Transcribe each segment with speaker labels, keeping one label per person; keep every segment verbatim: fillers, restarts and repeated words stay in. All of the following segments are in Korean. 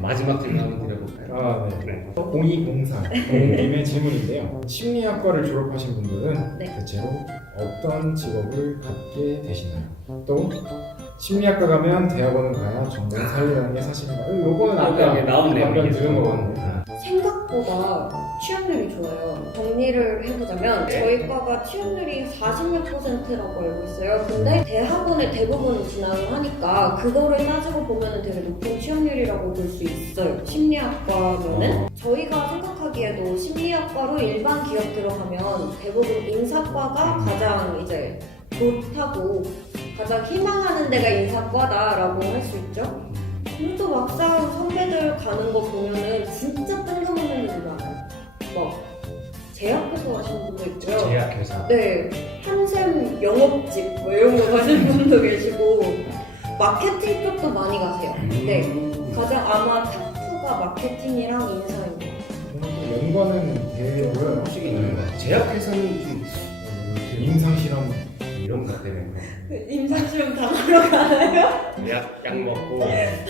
Speaker 1: 마지막 질문 한번 드려볼까요?
Speaker 2: 아, 네.
Speaker 1: 네.
Speaker 2: 공이공사님의 질문인데요. 심리학과를 졸업하신 분들은
Speaker 3: 네.
Speaker 2: 대체로 어떤 직업을 갖게 되시나요? 또 심리학과 가면 대학원은 가야 전공 살리라는 게 사실인가요? 요거는 아까
Speaker 1: 아까 나온
Speaker 2: 방금
Speaker 1: 내용이
Speaker 2: 들은 거 같네요.
Speaker 3: 생각보다 취업률이 좋아요. 정리를 해보자면
Speaker 1: 네.
Speaker 3: 저희 과가 취업률이 사십육 퍼센트라고 알고 있어요. 근데 대학원을 대부분 진학을 하니까 그거를 따지고 보면 되게 높은 취업률이라고 볼 수 있어요. 심리학과면은 저희가 생각하기에도 심리학과로 일반 기업 들어가면 대부분 인사과가 가장 이제 좋다고 가장 희망하는 데가 인사과다라고 할 수 있죠. 근데 또 막상 선배들 가는 거 보면은 진짜 뜬금없는 애들 많아요. 막 제약회사 가시는 분도 있고요.
Speaker 1: 제약회사.
Speaker 3: 네, 한샘 영업직 뭐 이런 거 가시는 분도 계시고 마케팅 쪽도 많이 가세요. 네,
Speaker 1: 음.
Speaker 3: 가장 아마 탑이가 마케팅이랑 인사인 거.
Speaker 2: 연관은 되고요.
Speaker 1: 혹시 있는 거 같아요. 제약회사는 좀
Speaker 2: 임상 실험
Speaker 1: 이런 것 때문에
Speaker 3: 임상시험 당하러 가나요?
Speaker 1: 약, 약 먹고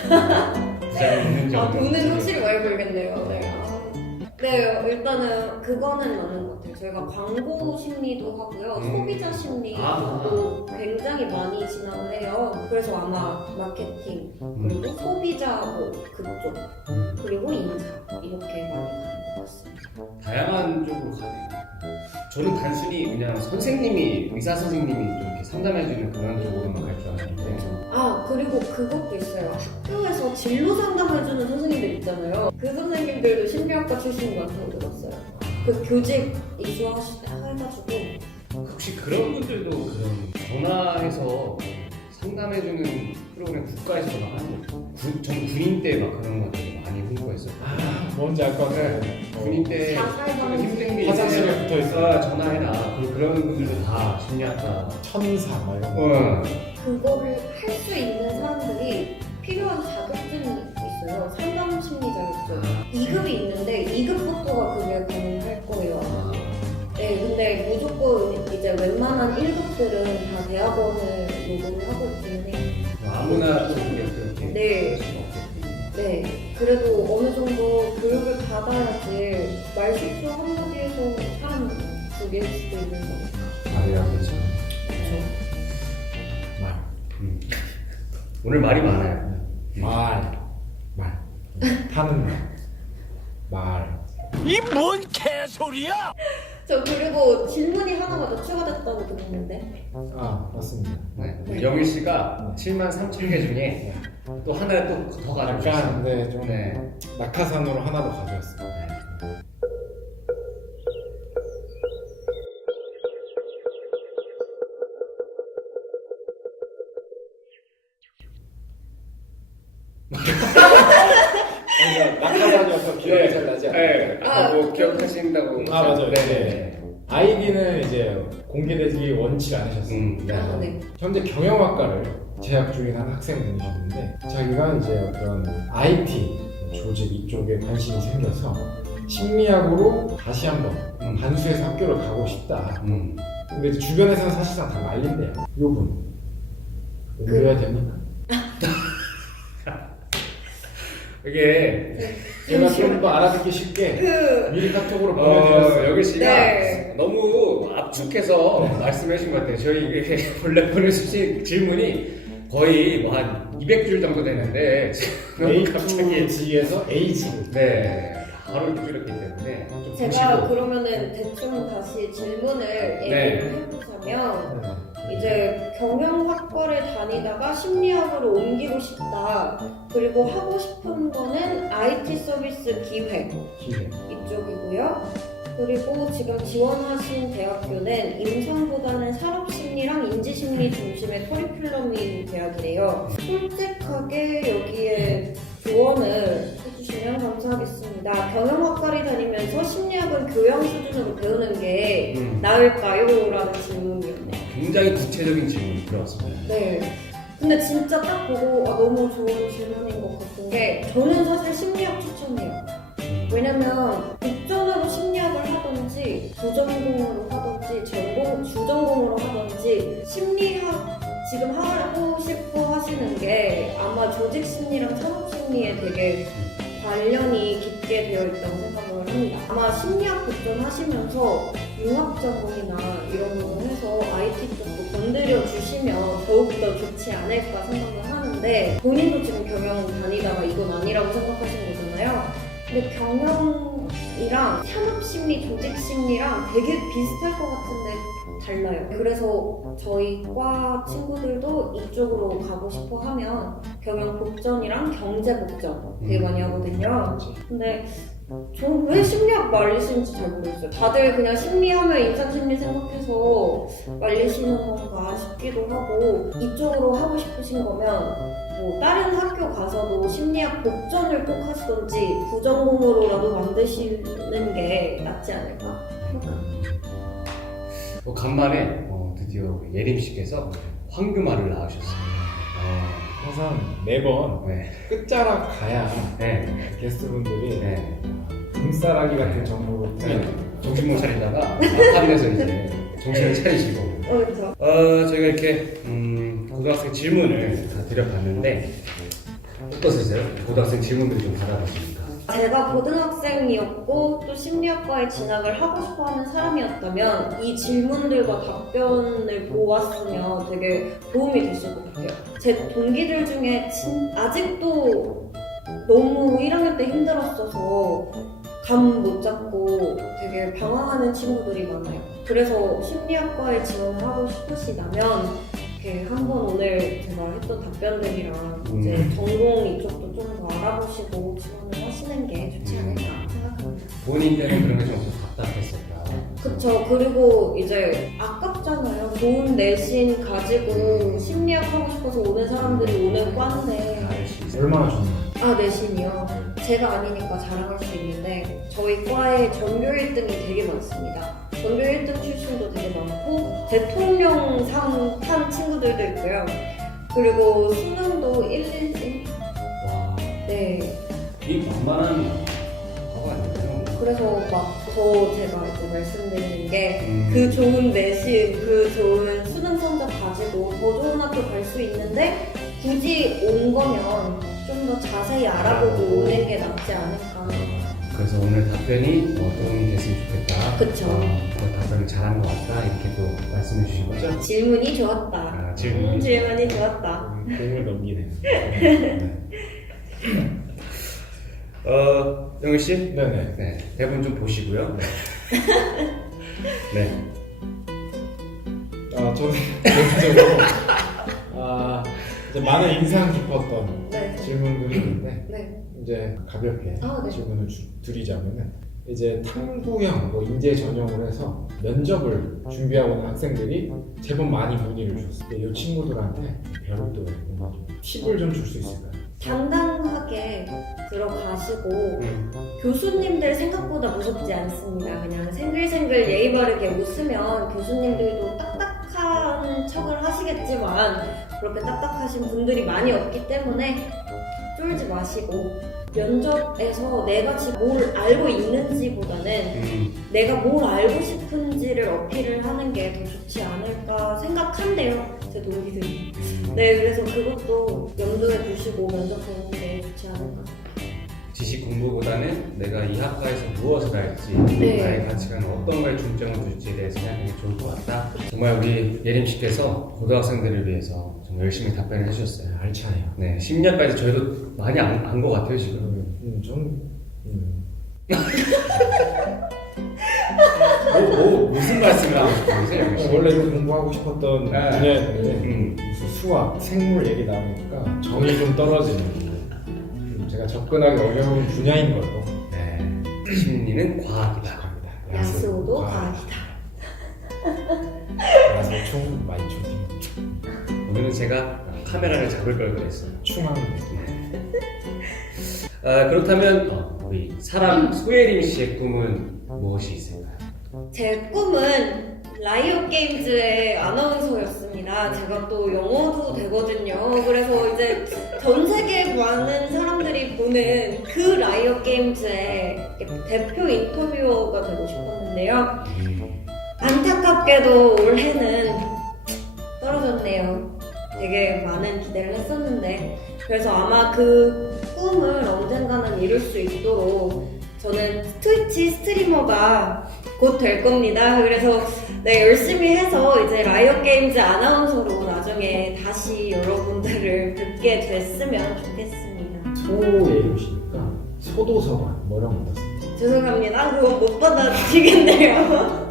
Speaker 1: 부자를 있는
Speaker 3: 아,
Speaker 1: 정도.
Speaker 3: 돈은 확실히 많이 벌겠네요. 네. 아. 네, 일단은 그거는 많은 것 같아요. 저희가 광고 심리도 하고요.
Speaker 1: 음.
Speaker 3: 소비자 심리도
Speaker 1: 아.
Speaker 3: 굉장히 많이 진행을 해요. 그래서 아마 마케팅, 그리고 소비자 뭐 그쪽,
Speaker 1: 음.
Speaker 3: 그리고 인사 이렇게 많이 가는 것 같습니다.
Speaker 1: 다양한 쪽으로 가네요. 저는 단순히 그냥 선생님이 의사 선생님이 좀 이렇게 상담해주는 그런 쪽으로만 갈 줄 알았는데.
Speaker 3: 아, 그리고 그것도 있어요. 학교에서 진로 상담해주는 선생님들 있잖아요. 그 선생님들도 심리학과 출신인 것 같다고 들었어요. 그 교직 이수해가지고.
Speaker 1: 혹시 그런 분들도 그런 전화해서 상담해주는 프로그램 국가에서 전화하는 거? 군- 전 군인 때 막 그런 거 되게 많이 홍보했어요.
Speaker 2: 아, 뭔지 알 것 같아요.
Speaker 1: 군인 때
Speaker 3: 자살
Speaker 1: 좀 힘든 게
Speaker 2: 화장실에
Speaker 1: 있으면
Speaker 2: 붙어 있어.
Speaker 1: 전화해라. 그- 그런 분들도 다 심리학과.
Speaker 2: 천사 막 이런 거.
Speaker 1: 어.
Speaker 3: 그거를 할 수 있는 사람들이 필요한 자격증이 있어요. 상담 심리 자격증. 이 급이 있는데 이 급부터가 그게 가능할 거예요.
Speaker 1: 아.
Speaker 3: 네, 근데 무조건 이제 웬만한 일 급들은 다 대학원을 요구를 하고 있기는 해요.
Speaker 1: 아무나 좀 이렇게
Speaker 3: 네.
Speaker 1: 할 수가 없겠군요.
Speaker 3: 네, 그래도 어느 정도 교육을 받아야지 말실수 한마디에서 사람 죽일 수도 있는 거니까.
Speaker 2: 말이라 그러죠.
Speaker 3: 그렇죠.
Speaker 2: 말.
Speaker 1: 음. 오늘 말이 많아요.
Speaker 2: 말. 말. 타는 말. 말.
Speaker 4: 이 뭔 개소리야!
Speaker 3: 저 그리고 질문이 하나가 더 추가됐다고 들었는데.
Speaker 2: 아, 맞습니다.
Speaker 1: 네. 우리 영일 씨가 칠만 삼천 개 중에 또 하나 또 더 가져오셨어요.
Speaker 2: 약간 근데 좀
Speaker 1: 네.
Speaker 2: 낙하산으로 하나 더 가져왔어요. 낙하산이어서 기억이 잘 나지 않아요.
Speaker 1: 네. 아까 뭐 기억하신다고.
Speaker 2: 아, 맞아요.
Speaker 1: 네.
Speaker 2: 아이디는 이제 공개되지 원치 않으셨어요.
Speaker 1: 음, 네.
Speaker 3: 아, 네.
Speaker 2: 현재 경영학과를 재학 중인 한 학생분이셨는데 자기가 이제 어떤 아이티 조직 이쪽에 관심이 생겨서 심리학으로 다시 한번
Speaker 1: 음.
Speaker 2: 반수해서 학교를 가고 싶다.
Speaker 1: 음.
Speaker 2: 근데 이제 주변에서는 사실상 다 말린대요. 요분 옮겨야 됩니까?
Speaker 1: 이게
Speaker 2: 제가 좀 더 알아듣기 쉽게
Speaker 3: 그,
Speaker 2: 미리 카톡으로
Speaker 1: 어,
Speaker 2: 보내드렸어요.
Speaker 1: 여기 씨가
Speaker 3: 네.
Speaker 1: 너무 압축해서 말씀해 주신 것 같아요. 저희 이게 원래 보내주신 질문이 거의 뭐 한 이백 줄 정도 되는데 너무 갑자기
Speaker 2: 에이투지에서 에이지로
Speaker 1: 네 바로 이렇게 줄였기 때문에 좀
Speaker 3: 제가
Speaker 1: 보시고.
Speaker 3: 그러면은 대충 다시 질문을 얘기를
Speaker 1: 네.
Speaker 3: 해보자면 이제 경영학과를 다니다가 심리학으로 옮기고 싶다. 그리고 하고 싶은 거는 아이티 서비스 기획
Speaker 2: 기회.
Speaker 3: 이쪽이고요. 그리고 지금 지원하신 대학교는 임상보다는 산업심리랑 인지심리 중심의 커리큘럼인 대학이래요. 솔직하게 여기에 조언을 해주시면 감사하겠습니다. 경영학과를 다니면서 심리학은 교양 수준으로 배우는 게
Speaker 1: 음,
Speaker 3: 나을까요? 라는 질문이었네요.
Speaker 1: 굉장히 구체적인 질문이 들어왔습니다.
Speaker 3: 네. 근데 진짜 딱 보고 아, 너무 좋은 질문인 것 같은 게 저는 사실 심리학 추천해요. 왜냐면 국전으로 심리학을 하든지 부전공으로 하든지 전공, 주전공으로 하든지 심리학 지금 하고 싶어 하시는 게 아마 조직심리랑 산업심리에 되게 관련이 깊게 되어 있다고 생각을 합니다. 아마 심리학 복전 하시면서 융합 전공이나 이런 거 해서 아이티 쪽도 건드려 주시면 더욱더 좋지 않을까 생각을 하는데 본인도 지금 경영 다니다가 이건 아니라고 생각하신 거잖아요. 근데 경영이랑 산업심리, 조직심리랑 되게 비슷할 것 같은데 달라요. 그래서 저희 과 친구들도 이쪽으로 가고 싶어 하면 경영 복전이랑 경제 복전 되게 많이 하거든요. 근데 저는 왜 심리학 말리시는지 잘 모르겠어요. 다들 그냥 심리하면 인상심리 생각해서 말리시는 건가 싶기도 하고 이쪽으로 하고 싶으신 거면 뭐 다른 학교 가서도 심리학 복전을 꼭 하시던지 부전공으로라도 만드시는 게 낫지 않을까?
Speaker 1: 어, 간만에 어, 드디어 예림 씨께서 황금알을 낳으셨어요. 어,
Speaker 2: 항상 매번
Speaker 1: 네.
Speaker 2: 끝자락 가야
Speaker 1: 네.
Speaker 2: 게스트분들이
Speaker 1: 네.
Speaker 2: 눈싸라기 같은 정보를
Speaker 1: 네. 정신 못 차리다가 막판에서 이제 정신을 차리시고
Speaker 3: 어, 그렇죠.
Speaker 1: 어, 저희가 이렇게 음, 고등학생 질문을 다 드려봤는데 어떠세요? 고등학생 질문들이 좀 받아봤습니까?
Speaker 3: 제가 고등학생이었고 또 심리학과에 진학을 하고 싶어하는 사람이었다면 이 질문들과 답변을 보았으면 되게 도움이 됐을 것 같아요. 제 동기들 중에 진, 아직도 너무 일 학년 때 힘들었어서 감 못 잡고 되게 방황하는 친구들이 많아요. 그래서 심리학과에 지원을 하고 싶으시다면 이렇게 한번 오늘 제가 했던 답변들이랑
Speaker 1: 음.
Speaker 3: 이제 전공 이쪽도 좀 더 알아보시고 지원을 하시는 게 좋지 않을까 생각합니다.
Speaker 1: 본인 때는 그런 게 좀 답답했을까?
Speaker 3: 그쵸. 그리고 이제 아깝잖아요. 좋은 내신 가지고 심리학 하고 싶어서 오는 사람들이 오는 과인데
Speaker 1: 알수 있어요.
Speaker 2: 얼마나 좋나요?
Speaker 3: 아 내신이요? 제가 아니니까 자랑할 수 있는데 저희 과에 전교 일 등이 되게 많습니다. 전교 일 등 출신도 되게 많고 대통령상 탄 친구들도 있고요. 그리고 수능도 일일일.
Speaker 1: 와,
Speaker 3: 네.
Speaker 1: 이 만만한 거가 아니고요.
Speaker 3: 그래서 막 더 제가 이제 말씀드리는 게
Speaker 1: 음.
Speaker 3: 그 좋은 내신, 그 좋은 수능 성적 가지고 더 좋은 학교 갈 수 있는데 굳이 온 거면 좀 더 자세히 알아보고 오는 게 낫지 않을까.
Speaker 1: 그래서 오늘 답변이 어, 도움이 됐으면 좋겠다.
Speaker 3: 그쵸.
Speaker 1: 어, 그 답변을 잘한 것 같다. 이렇게 또 말씀해 주신 거죠?
Speaker 3: 질문이 좋았다.
Speaker 1: 아,
Speaker 3: 음,
Speaker 1: 질문이.
Speaker 3: 질문이 좋았다.
Speaker 2: 공을 넘기네요. 네.
Speaker 1: 어, 영일 씨?
Speaker 2: 네네.
Speaker 1: 네, 대본 좀 보시고요. 네.
Speaker 2: 아, 저는 개인적으로 아, 이제 많은 인상 깊었던
Speaker 3: 네.
Speaker 2: 질문들이 있는데
Speaker 3: 네.
Speaker 2: 이제 가볍게
Speaker 3: 아, 네.
Speaker 2: 질문을 주, 드리자면은 이제 탐구형, 뭐 인재 전형으로 해서 면접을 준비하고 있는 학생들이 제법 많이 문의를 줬어요. 이 친구들한테 배울 때 뭔가 좀 팁을 좀 줄 수 있을까요?
Speaker 3: 당당하게 들어가시고
Speaker 1: 음.
Speaker 3: 교수님들 생각보다 무섭지 않습니다. 그냥 생글생글 예의 바르게 웃으면 교수님들도 딱딱한 척을 하시겠지만 그렇게 딱딱하신 분들이 많이 없기 때문에 쫄지 마시고 면접에서 내가 지금 뭘 알고 있는지보다는
Speaker 1: 음.
Speaker 3: 내가 뭘 알고 싶은지를 어필을 하는 게 더 좋지 않을까 생각한대요. 제 동기들이.
Speaker 1: 음.
Speaker 3: 네, 그래서 그것도 염두에 두시고 면접 보는 게 좋지 않을까.
Speaker 1: 지식 공부보다는 내가 이 학과에서 무엇을 할지,
Speaker 3: 네.
Speaker 1: 나의 가치관 어떤 걸 중점을 둘지에 대해서 생각하는 게 좋을 것 같다. 정말 우리 예림 씨께서 고등학생들을 위해서 정말 열심히 답변을 해주셨어요.
Speaker 2: 네, 알차네요.
Speaker 1: 네, 심리학까지 저희도 많이 안 안 것 같아요 지금.
Speaker 2: 음, 좀 음.
Speaker 1: 뭐, 뭐 무슨 말씀을 하고 싶으세요, 영일 씨?
Speaker 2: 원래 좀 공부하고 싶었던
Speaker 1: 네.
Speaker 2: 분야였는데
Speaker 1: 음.
Speaker 2: 무슨 수학, 생물 얘기 나오니까 정이 좀 떨어지는 음, 제가 접근하기 어려운 분야인 걸로
Speaker 1: 네, 심리는 과학이다.
Speaker 2: 생각합니다.
Speaker 3: 야수도
Speaker 2: 과학.
Speaker 3: 과학이다.
Speaker 2: 야수총 많이 총
Speaker 1: 오늘은 제가 카메라를 잡을 걸 그랬어요.
Speaker 2: 충항
Speaker 1: 아, 그렇다면 어, 우리 사람 소예림 씨의 꿈은 무엇이 있을까요?
Speaker 3: 제 꿈은 라이엇 게임즈의 아나운서였습니다. 제가 또 영어도 되거든요. 그래서 이제 전 세계 많은 사람들이 보는 그 라이엇 게임즈의 대표 인터뷰어가 되고 싶었는데요. 안타깝게도 올해는 떨어졌네요. 되게 많은 기대를 했었는데 그래서 아마 그 꿈 꿈을 언젠가는 이룰 수 있도록 저는 트위치 스트리머가 곧 될 겁니다. 그래서 네, 열심히 해서 이제 라이엇 게임즈 아나운서로 나중에 다시 여러분들을 뵙게 됐으면 좋겠습니다.
Speaker 2: 소예림씨니까 소도서관 뭐 이런 거 같습니다.
Speaker 3: 죄송합니다. 그건 못 받아주시겠네요.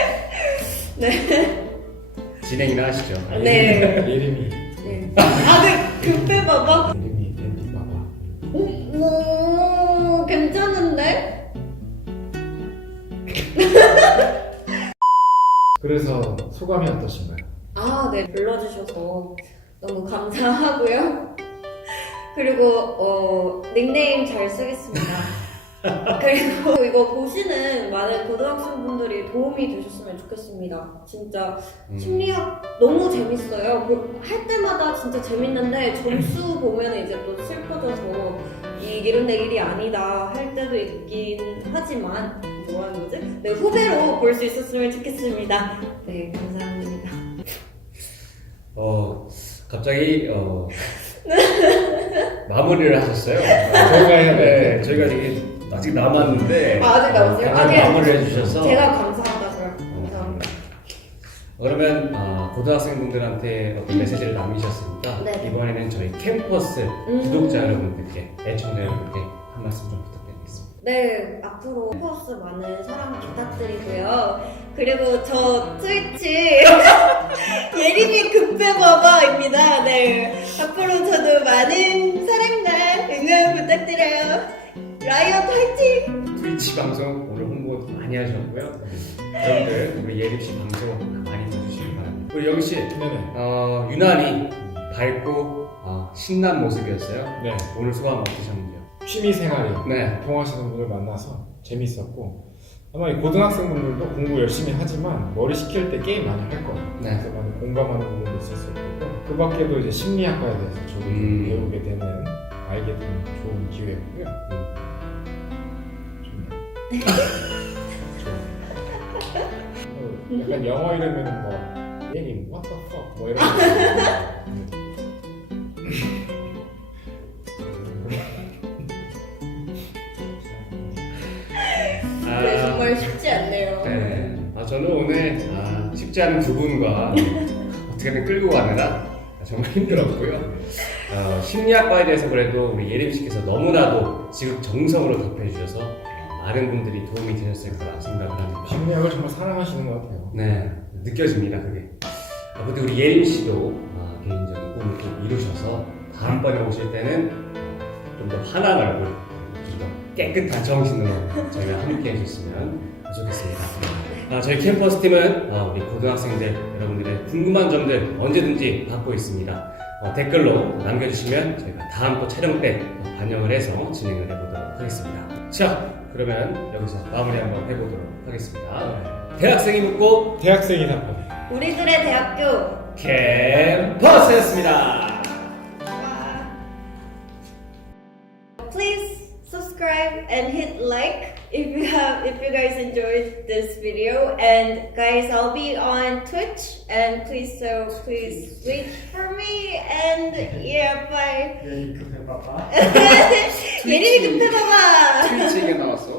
Speaker 3: 네.
Speaker 1: 진행이나 하시죠.
Speaker 3: 네.
Speaker 2: 예림이
Speaker 3: 네. 아, 그 급해 봐봐.
Speaker 2: 예림이 댄디 봐봐.
Speaker 3: 오, 괜찮은데?
Speaker 2: 그래서 소감이 어떠신가요?
Speaker 3: 아, 네, 불러주셔서 너무 감사하고요. 그리고 어, 닉네임 잘 쓰겠습니다. 그리고 이거 보시는 많은 고등학생분들이 도움이 되셨으면 좋겠습니다. 진짜
Speaker 1: 음.
Speaker 3: 심리학 너무 재밌어요. 볼- 할 때마다 진짜 재밌는데 점수 보면 이제 또 슬퍼져서 이 일은 내 일이 아니다 할 때도 있긴 하지만 뭐 하는 거지? 네, 후배로 볼 수 있었으면 좋겠습니다. 네, 감사합니다.
Speaker 1: 어 갑자기 어 마무리를 하셨어요. 어,
Speaker 2: 저희가 해야 돼.
Speaker 1: 네, 저희가 되게 아직 남았는데
Speaker 3: 아, 아직 남았어요?
Speaker 1: 어,
Speaker 3: 아, 네.
Speaker 1: 마무리를 해주셔서
Speaker 3: 제가 감사하다고요. 감사합니다.
Speaker 1: 그러면 아, 고등학생분들한테 어떤 메시지를 남기셨으니까
Speaker 3: 네.
Speaker 1: 이번에는 저희 캠퍼스
Speaker 3: 음.
Speaker 1: 구독자 여러분들께 애청자 여러분께 한 말씀 좀 부탁드리겠습니다.
Speaker 3: 네, 앞으로 캠퍼스 많은 사랑 부탁드리고요. 그리고 저 트위치 예림이 급해봐봐입니다. 네, 앞으로 저도 많은 사랑과 응원 부탁드려요. 라이엇 화이팅!
Speaker 1: 트위치 방송 오늘 홍보 많이 하셨고요. 여러분들 우리 예림 씨 방송 많이 봐주시기 바랍니다. 그리고 영희 씨
Speaker 2: 네네.
Speaker 1: 어, 유난히 밝고 어, 신난 모습이었어요.
Speaker 2: 네.
Speaker 1: 오늘 소감 어떠셨는지요?
Speaker 2: 취미 생활이
Speaker 1: 네.
Speaker 2: 통하시는 분을 만나서 재밌었고 아마 이 고등학생분들도 공부 열심히 하지만 머리 식힐 때 게임 많이 할 거예요.
Speaker 1: 네.
Speaker 2: 그래서 많이 공감하는 부분도 있었을 거고 그 밖에도 이제 심리학과에 대해서 저도 좀
Speaker 1: 음.
Speaker 2: 배우게 되는 알게 되는 좋은 기회고요.
Speaker 1: 음.
Speaker 2: 좋네요. 좋네요. 어, 약간 영어 이러면은 뭐 예림, what the fuck 뭐 이런 거.
Speaker 3: 네, 정말 쉽지 않네요.
Speaker 1: 네. 아, 저는 오늘 아, 쉽지 않은 두 분과 어떻게든 끌고 가느라 정말 힘들었고요. 어, 심리학과에 대해서 그래도 우리 예림 씨께서 너무나도 지금 정성으로 답해 주셔서 많은 분들이 도움이 되셨을 거라 생각을 합니다.
Speaker 2: 심리학을 정말 사랑하시는 것 같아요.
Speaker 1: 네, 느껴집니다, 그게. 아, 근데 우리 예림 씨도 아, 개인적인 꿈을 꼭 이루셔서 다음번에 오실 때는 좀 더 환한 얼굴, 좀 더 깨끗한 정신으로 저희가 함께 해주셨으면 좋겠습니다. 아, 저희 캠퍼스 팀은 어, 우리 고등학생들 여러분들의 궁금한 점들 언제든지 받고 있습니다. 어, 댓글로 남겨주시면 저희가 다음 또 촬영 때 반영을 해서 진행을 해보도록 하겠습니다. 자, 그러면 여기서 마무리 한번 해보도록 하겠습니다. 대학생이 묻고
Speaker 2: 대학생이 답하네.
Speaker 3: 우리들의 대학교
Speaker 1: 캠퍼스였습니다.
Speaker 3: Please subscribe and hit like if you have if you guys enjoyed this video. And guys, I'll be on Twitch, and please so please wait for me. And yeah, bye. 예림이 급해 봐봐.
Speaker 1: 트위치 얘기가 나왔어.